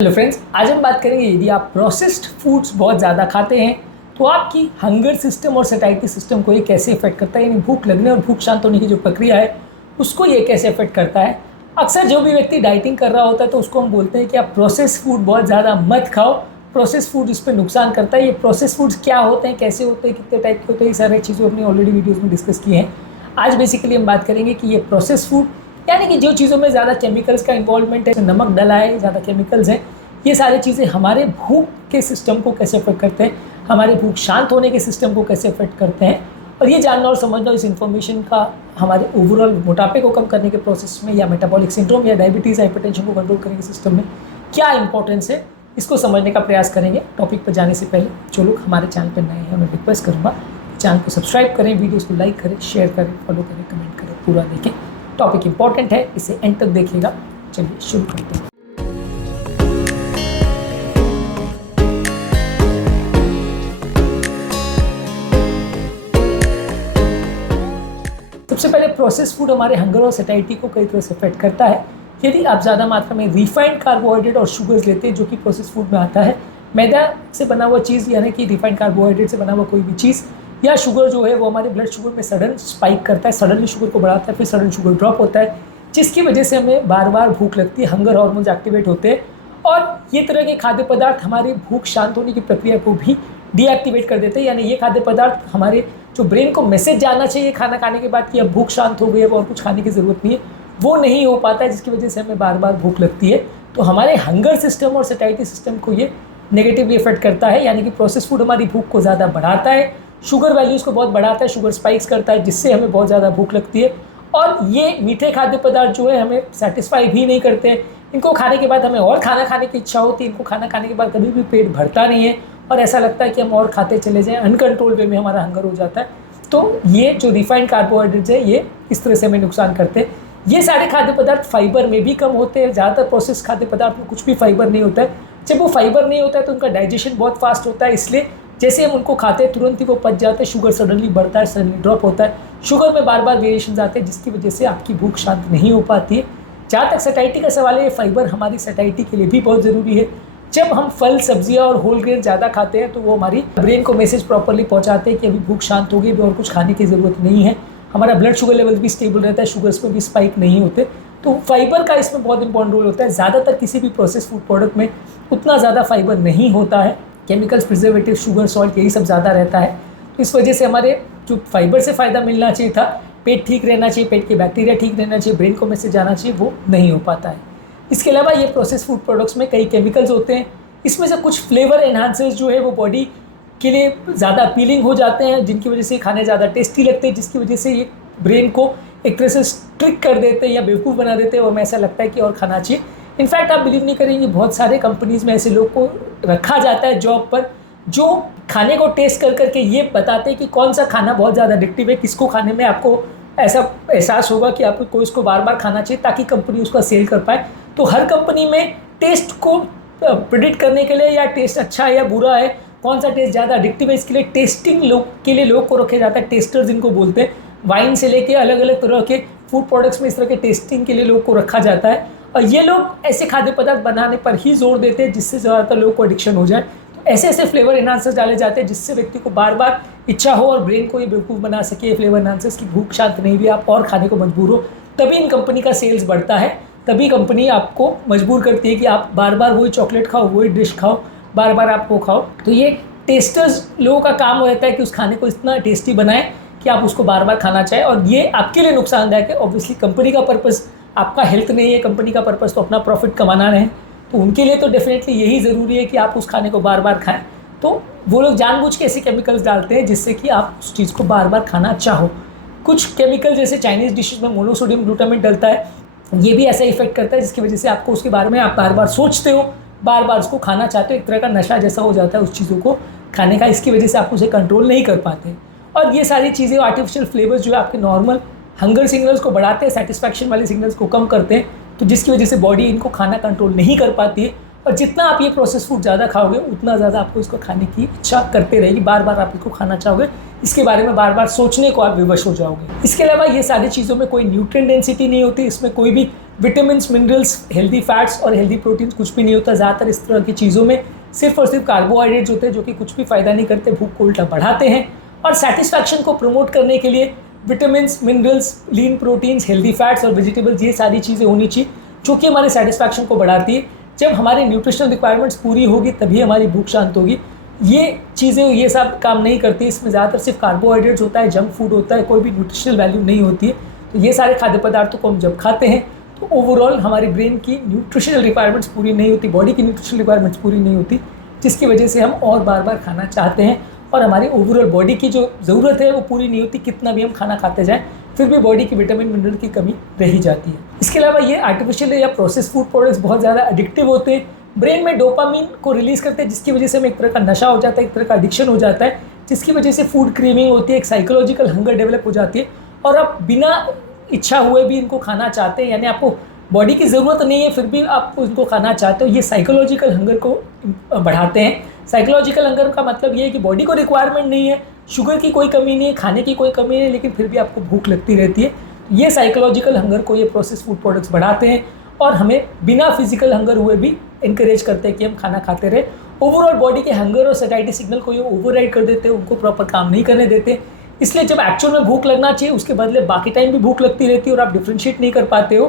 Hello friends, आज हम बात करेंगे यदि आप प्रोसेस्ड फूड्स बहुत ज़्यादा खाते हैं तो आपकी हंगर सिस्टम और सैटिस्फैक्शन सिस्टम को ये कैसे इफेक्ट करता है, यानी भूख लगने और भूख शांत होने की जो प्रक्रिया है उसको ये कैसे इफेक्ट करता है। अक्सर जो भी व्यक्ति डाइटिंग कर रहा होता है तो उसको हम बोलते हैं कि आप प्रोसेस फूड बहुत ज़्यादा मत खाओ, प्रोसेस फूड इस पर नुकसान करता है। ये प्रोसेस फूड्स क्या होते हैं, कैसे होते हैं, कितने टाइप के होते हैं, ये सारी चीज़ें अपनी ऑलरेडी वीडियोज़ में डिस्कस की हैं। आज बेसिकली हम बात करेंगे कि ये प्रोसेस फूड यानी कि जो चीज़ों में ज़्यादा केमिकल्स का इन्वॉल्वमेंट है, नमक डला है, ज़्यादा केमिकल्स हैं, ये सारी चीज़ें हमारे भूख के सिस्टम को कैसे अफेक्ट करते हैं, हमारे भूख शांत होने के सिस्टम को कैसे अफेक्ट करते हैं। और ये जानना और समझना इस इन्फॉर्मेशन का हमारे ओवरऑल मोटापे को कम करने के प्रोसेस में या मेटाबॉलिक सिंड्रोम या डायबिटीज़ हाइपरटेंशन को कंट्रोल करने के सिस्टम में क्या इंपॉर्टेंस है, इसको समझने का प्रयास करेंगे। टॉपिक पर जाने से पहले जो लोग हमारे चैनल पर नए हैं मैं रिक्वेस्ट करूँगा चैनल को सब्सक्राइब करें, वीडियोज़ को लाइक करें, शेयर करें, फॉलो करें, कमेंट करें, पूरा देखें। टॉपिक इंपॉर्टेंट है, इसे एंड तक देखिएगा। चलिए शुरू करते हैं। सबसे पहले प्रोसेस फूड हमारे हंगर और सैटिस्फैक्शन को कई तरह से अफेक्ट करता है। यदि आप ज़्यादा मात्रा में रिफाइंड कार्बोहाइड्रेट और शुगर्स लेते हैं, जो कि प्रोसेस फूड में आता है, मैदा से बना हुआ चीज़ यानी कि रिफाइंड कार्बोहाइड्रेट से बना हुआ कोई भी चीज़ या शुगर जो है वो हमारे ब्लड शुगर में सडन स्पाइक करता है, सडनली शुगर को बढ़ाता है, फिर सडन शुगर ड्रॉप होता है, जिसकी वजह से हमें बार बार भूख लगती है, हंगर हार्मोन्स एक्टिवेट होते हैं और ये तरह के खाद्य पदार्थ हमारी भूख शांत होने की प्रक्रिया को भी डीएक्टिवेट कर देते हैं। यानी ये खाद्य पदार्थ हमारे जो ब्रेन को मैसेज जाना चाहिए खाना खाने के बाद कि अब भूख शांत हो गई है, और कुछ खाने की ज़रूरत नहीं है, वो नहीं हो पाता है, जिसकी वजह से हमें बार बार भूख लगती है। तो हमारे हंगर सिस्टम और सैटिस्फैक्शन सिस्टम को ये नेगेटिवली इफेक्ट करता है। यानी कि प्रोसेस फूड हमारी भूख को ज़्यादा बढ़ाता है, शुगर वैल्यूज़ को बहुत बढ़ाता है, शुगर स्पाइक्स करता है, जिससे हमें बहुत ज़्यादा भूख लगती है। और ये मीठे खाद्य पदार्थ जो है हमें सेटिस्फाई भी नहीं करते हैं। इनको खाने के बाद हमें और खाना खाने की इच्छा होती है, इनको खाना खाने के बाद कभी भी पेट भरता नहीं है और ऐसा लगता है कि हम और खाते चले जाएं, अनकंट्रोल वे में हमारा हंगर हो जाता है। तो ये जो रिफाइंड कार्बोहाइड्रेट्स है ये इस तरह से हमें नुकसान करते हैं। ये सारे खाद्य पदार्थ फाइबर में भी कम होते हैं। ज़्यादातर प्रोसेस खाद्य पदार्थ में कुछ भी फाइबर नहीं होता है। जब वो फाइबर नहीं होता है तो उनका डाइजेशन बहुत फास्ट होता है, इसलिए जैसे हम उनको खाते हैं तुरंत ही वो पच जाते हैं, शुगर सडनली बढ़ता है, सडनली ड्रॉप होता है, शुगर में बार बार वेरिएशन आते हैं, जिसकी वजह से आपकी भूख शांत नहीं हो पाती है। जहाँ तक सैटिस्फैक्शन का सवाल है, फाइबर हमारी सैटिस्फैक्शन के लिए भी बहुत ज़रूरी है। जब हम फल, सब्जियां और होल ग्रेन ज़्यादा खाते हैं तो वो हमारी ब्रेन को मैसेज प्रॉपरली पहुंचाते हैं कि अभी भूख शांत हो गई, और कुछ खाने की ज़रूरत नहीं है। हमारा ब्लड शुगर लेवल भी स्टेबल रहता है, शुगर्स पे भी स्पाइक नहीं होते। तो फाइबर का इसमें बहुत इंपॉर्टेंट रोल होता है। ज़्यादातर किसी भी प्रोसेस फूड प्रोडक्ट में उतना ज़्यादा फाइबर नहीं होता है, केमिकल्स, प्रिजर्वेटिव, शुगर, सॉल्ट, यही सब ज़्यादा रहता है। तो इस वजह से हमारे जो फाइबर से फ़ायदा मिलना चाहिए था, पेट ठीक रहना चाहिए, पेट के बैक्टीरिया ठीक रहना चाहिए, ब्रेन को मैसेज जाना चाहिए, वो नहीं हो पाता है। इसके अलावा ये प्रोसेस फूड प्रोडक्ट्स में कई केमिकल्स होते हैं। इसमें से कुछ फ्लेवर एनहांसर्स जो है वो बॉडी के लिए ज़्यादा अपीलिंग हो जाते हैं, जिनकी वजह से खाने ज़्यादा टेस्टी लगते हैं, जिसकी वजह से ये ब्रेन को एक तरह से ट्रिक कर देते हैं या बेवकूफ़ बना देते हैं और हमें ऐसा लगता है कि और खाना चाहिए। इनफैक्ट आप बिलीव नहीं करेंगे, बहुत सारे कंपनीज़ में ऐसे लोग को रखा जाता है जॉब पर, जो खाने को टेस्ट कर करके ये बताते हैं कि कौन सा खाना बहुत ज़्यादा एडिक्टिव है, किसको खाने में आपको ऐसा एहसास होगा कि आपको इसको बार बार खाना चाहिए, ताकि कंपनी उसका सेल कर पाए। तो हर कंपनी में टेस्ट को प्रेडिक्ट करने के लिए, या टेस्ट अच्छा है या बुरा है, कौन सा टेस्ट ज़्यादा एडिक्टिव है, इसके लिए टेस्टिंग लोग को रखे जाता है, टेस्टर्स इनको बोलते हैं। वाइन से लेके अलग अलग तरह के फूड प्रोडक्ट्स में इस तरह के टेस्टिंग के लिए लोग को रखा जाता है, और ये लोग ऐसे खाद्य पदार्थ बनाने पर ही जोर देते हैं जिससे ज़्यादातर लोगों को एडिक्शन हो जाए। तो ऐसे ऐसे फ्लेवर एनहांसर्स डाले जाते हैं जिससे व्यक्ति को बार बार इच्छा हो और ब्रेन को ये बेवकूफ़ बना सके, फ्लेवर एनहांसर्स की भूख शांत नहीं भी, आप और खाने को मजबूर हो। तभी इन कंपनी का सेल्स बढ़ता है, तभी कंपनी आपको मजबूर करती है कि आप बार बार वही चॉकलेट खाओ, वही डिश खाओ, बार बार आप वो खाओ। तो ये टेस्टर्स लोगों का काम रहता है कि उस खाने को इतना टेस्टी बनाएं कि आप उसको बार बार खाना चाहें, और ये आपके लिए नुकसानदायक है। ऑब्वियसली कंपनी का पर्पस आपका हेल्थ नहीं है, कंपनी का पर्पस तो अपना प्रॉफिट कमाना है, तो उनके लिए तो डेफिनेटली यही ज़रूरी है कि आप उस खाने को बार बार खाएँ। तो वो लोग जानबूझ के ऐसे केमिकल्स डालते हैं जिससे कि आप उस चीज़ को बार बार खाना चाहो। कुछ केमिकल जैसे चाइनीज़ डिशेज़ में मोनोसोडियम ग्लूटामेट डलता है, ये भी ऐसा इफेक्ट करता है, जिसकी वजह से आपको उसके बारे में आप बार बार सोचते हो, बार बार उसको खाना चाहते हो, एक तरह का नशा जैसा हो जाता है उस चीज़ों को खाने का। इसकी वजह से आप उसे कंट्रोल नहीं कर पाते। और ये सारी चीज़ें, आर्टिफिशियल फ्लेवर्स जो है आपके नॉर्मल हंगर सिग्नल्स को बढ़ाते हैं, सेटिस्फैक्शन वाले सिग्नल्स को कम करते हैं, तो जिसकी वजह से बॉडी इनको खाना कंट्रोल नहीं कर पाती है। और जितना आप ये प्रोसेस फूड ज़्यादा खाओगे उतना ज़्यादा आपको इसको खाने की इच्छा करते रहेगी, बार बार आप इसको खाना चाहोगे, इसके बारे में बार बार सोचने को आप विवश हो जाओगे। इसके अलावा ये सारी चीज़ों में कोई न्यूट्रिएंट डेंसिटी नहीं होती, इसमें कोई भी विटामिन, मिनरल्स, हेल्दी फैट्स और हेल्दी प्रोटीन कुछ भी नहीं होता। ज़्यादातर इस तरह की चीज़ों में सिर्फ और सिर्फ कार्बोहाइड्रेट्स होते हैं जो कि कुछ भी फ़ायदा नहीं करते, भूख को उल्टा बढ़ाते हैं। और सेटिस्फैक्शन को प्रमोट करने के लिए विटामिन, मिनरल्स, लीन प्रोटीन्स, हेल्दी फैट्स और वेजिटेबल्स, ये सारी चीज़ें होनी चाहिए जो कि हमारे सेटिस्फैक्शन को बढ़ाती है। जब हमारी न्यूट्रिशनल रिक्वायरमेंट्स पूरी होगी तभी हमारी भूख शांत होगी। ये चीज़ें, ये सब काम नहीं करती। इसमें ज़्यादातर सिर्फ कार्बोहाइड्रेट्स होता है, जंक फूड होता है, कोई भी न्यूट्रिशनल वैल्यू नहीं होती है। तो ये सारे खाद्य पदार्थों को हम जब खाते हैं तो ओवरऑल हमारे ब्रेन की न्यूट्रिशनल रिक्वायरमेंट्स पूरी नहीं होती, बॉडी की न्यूट्रिशनल रिक्वायरमेंट्स पूरी नहीं होती, जिसकी वजह से हम और बार बार खाना चाहते हैं और हमारी ओवरऑल बॉडी की जो ज़रूरत है वो पूरी नहीं होती। कितना भी हम खाना खाते जाएँ फिर भी बॉडी की विटामिन मिनरल की कमी रह जाती है। इसके अलावा ये आर्टिफिशियल या प्रोसेस फूड प्रोडक्ट्स बहुत ज़्यादा एडिक्टिव होते हैं, ब्रेन में डोपामिन को रिलीज़ करते हैं, जिसकी वजह से हमें एक तरह का नशा हो जाता है, एक तरह का एडिक्शन हो जाता है, जिसकी वजह से फूड क्रेविंग होती है, एक साइकोलॉजिकल हंगर डेवलप हो जाती है और आप बिना इच्छा हुए भी इनको खाना चाहते हैं। यानी आपको बॉडी की ज़रूरत नहीं है फिर भी आप इनको खाना चाहते हो। ये साइकोलॉजिकल हंगर को बढ़ाते हैं। साइकोलॉजिकल हंगर का मतलब ये है कि बॉडी को रिक्वायरमेंट नहीं है, शुगर की कोई कमी नहीं है, खाने की कोई कमी नहीं है, लेकिन फिर भी आपको भूख लगती रहती है। ये साइकोलॉजिकल हंगर को ये प्रोसेस फूड प्रोडक्ट्स बढ़ाते हैं और हमें बिना फिजिकल हंगर हुए भी इनकरेज करते हैं कि हम खाना खाते रहे। ओवरऑल बॉडी के हंगर और सैटिस्फैक्शन सिग्नल को ये ओवरराइड कर देते हैं, उनको प्रॉपर काम नहीं करने देते। इसलिए जब एक्चुअल में भूख लगना चाहिए उसके बदले बाकी टाइम भी भूख लगती रहती है और आप डिफ्रेंशिएट नहीं कर पाते हो।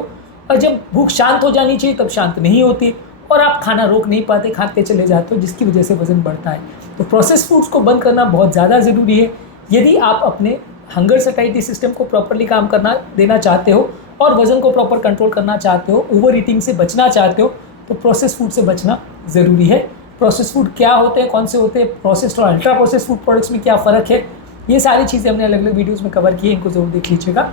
और जब भूख शांत हो जानी चाहिए तब शांत नहीं होती और आप खाना रोक नहीं पाते, खाते चले जाते हो, जिसकी वजह से वज़न बढ़ता है। तो प्रोसेस फूड्स को बंद करना बहुत ज़्यादा ज़रूरी है यदि आप अपने हंगर सैटिस्फैक्शन सिस्टम को प्रॉपरली काम करना देना चाहते हो और वज़न को प्रॉपर कंट्रोल करना चाहते हो, ओवर ईटिंग से बचना चाहते हो, तो प्रोसेस फूड से बचना ज़रूरी है। प्रोसेस फूड क्या होते हैं, कौन से होते हैं, प्रोसेस्ड और अल्ट्रा प्रोसेस फूड प्रोडक्ट्स में क्या फ़र्क है, ये सारी चीज़ें हमने अलग अलग वीडियोज़ में कवर की है, इनको ज़रूर देख लीजिएगा।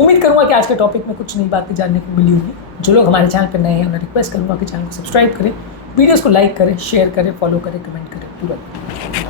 उम्मीद करूँगा कि आज के टॉपिक में कुछ नई बातें जानने को मिली होगी। जो लोग हमारे चैनल पर नए हैं उन्हें रिक्वेस्ट करूँगा कि चैनल को सब्सक्राइब करें, वीडियोज़ को लाइक करें, शेयर करें, फॉलो करें, कमेंट करें तुरंत।